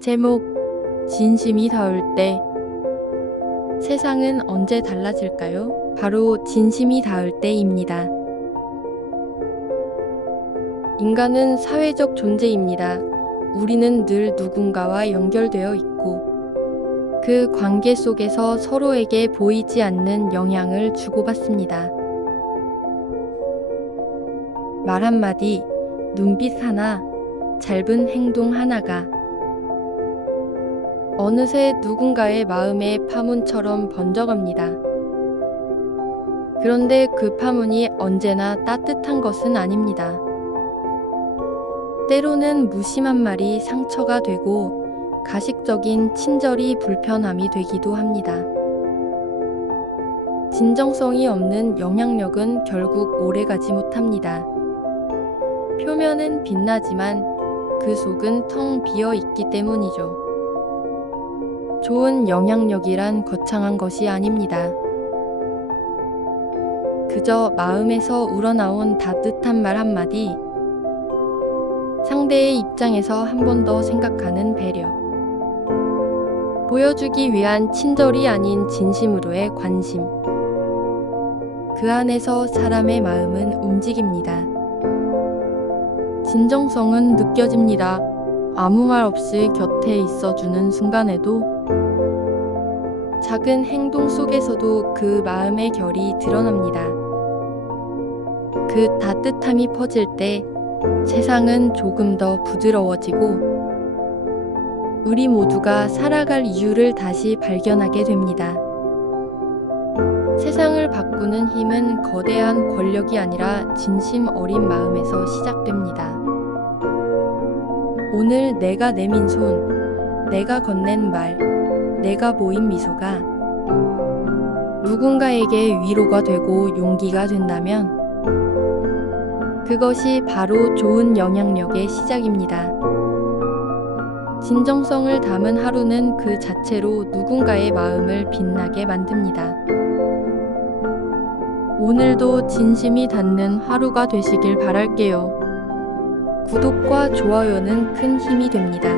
제목 진심이 닿을 때 세상은 언제 달라질까요? 바로 진심이 닿을 때입니다. 인간은 사회적 존재입니다. 우리는 늘 누군가와 연결되어 있고 그 관계 속에서 서로에게 보이지 않는 영향을 주고받습니다. 말 한마디, 눈빛 하나, 짧은 행동 하나가 어느새 누군가의 마음에 파문처럼 번져갑니다. 그런데 그 파문이 언제나 따뜻한 것은 아닙니다. 때로는 무심한 말이 상처가 되고 가식적인 친절이 불편함이 되기도 합니다. 진정성이 없는 영향력은 결국 오래가지 못합니다. 표면은 빛나지만 그 속은 텅 비어 있기 때문이죠. 좋은 영향력이란 거창한 것이 아닙니다. 그저 마음에서 우러나온 따뜻한 말 한마디, 상대의 입장에서 한 번 더 생각하는 배려. 보여주기 위한 친절이 아닌 진심으로의 관심. 그 안에서 사람의 마음은 움직입니다. 진정성은 느껴집니다. 아무 말 없이 곁에 있어주는 순간에도 작은 행동 속에서도 그 마음의 결이 드러납니다. 그 따뜻함이 퍼질 때 세상은 조금 더 부드러워지고 우리 모두가 살아갈 이유를 다시 발견하게 됩니다. 세상을 바꾸는 힘은 거대한 권력이 아니라 진심 어린 마음에서 시작됩니다. 오늘 내가 내민 손, 내가 건넨 말, 내가 보인 미소가 누군가에게 위로가 되고 용기가 된다면 그것이 바로 좋은 영향력의 시작입니다. 진정성을 담은 하루는 그 자체로 누군가의 마음을 빛나게 만듭니다. 오늘도 진심이 닿는 하루가 되시길 바랄게요. 구독과 좋아요는 큰 힘이 됩니다.